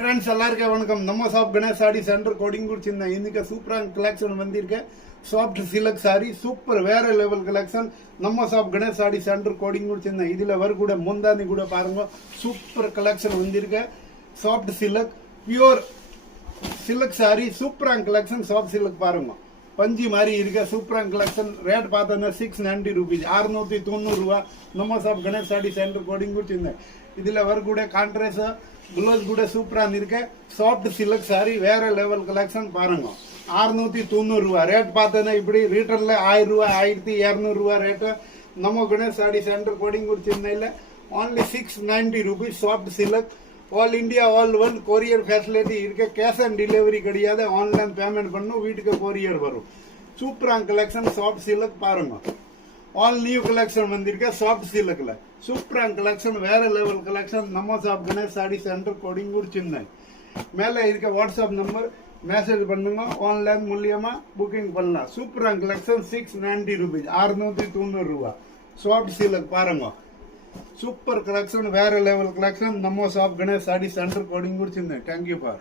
Friends எல்லாருக்கும் வணக்கம். நம்ம ஷாப் கணேஷ் சாரி சென்டர் கோடிங்கூர் சின்ன இன்னைக்கு சூப்பரான கலெக்ஷன் வந்திருக்கு. சாஃப்ட் சில்க் சாரி சூப்பர் வேற லெவல் கலெக்ஷன். நம்ம ஷாப் கணேஷ் சாரி சென்டர் கோடிங்கூர் சின்ன இதுல வர கூட முந்தானி கூட பாருங்க சூப்பர் கலெக்ஷன் வந்திருக்கு. Soft silk pure silk sorry சூப்பரான கலெக்ஷன். சாஃப்ட் சில்க் பாருங்க பஞ்சி மாதிரி இருக்க சூப்பரான கலெக்ஷன். ரேட் பார்த்தோன்னா 690 rupees 690 ரூபா. நம்ம ஷாப் கணேஷ் சாரி சென்டர் கோடிங்கூர் சின்ன இதுல வர கூட கான்ட்ராஸ்ட் ப்ளவுஸ் கூட சூப்பரா இருக்கு. சாஃப்ட் சில்க் சாரி வேற லெவல் கலெக்ஷன் பாருங்க. 690 ரூபா ரேட் பார்த்தோன்னா இப்படி ரீட்டர்ல 1000 ரூபா 1200 ரூபா ரேட்டு. நம்ம கணேஷ் சாரி சென்டர் கோடிங்கூர் சென்னையில் only 690 rupees soft silk. All India all world courier facility இருக்கு. கேஷ் ஆன் டெலிவரி கிடையாது. ஆன்லைன் பேமெண்ட் பண்ணும் வீட்டுக்கு கொரியர் வரும். சூப்பரான கலெக்ஷன் சாஃப்ட் சில்க் பாருங்க. ஆல் நியூ கலெக்ஷன் வந்திருக்க சாஃப்ட் சில்க்ல சூப்பரான கலெக்ஷன் வேற லெவல் கலெக்ஷன். நம்ம ஷாப் கணேஷ் சாரி சென்டர் கோடிங்கூர் சென்னை. மேலே இருக்க வாட்ஸ்அப் நம்பர் மெசேஜ் பண்ணுங்க. ஆன்லைன் மூலியமா புக்கிங் பண்ணலாம். சூப்பரான கலெக்ஷன் 690 rupees 690 ரூபா. சாஃப்ட் சில்க் பாருங்க சூப்பர் கலெக்ஷன் வேற லெவல் கலெக்ஷன். நம்ம shop Ganesh sari centre Kodungaiyur Chennai. Thank you for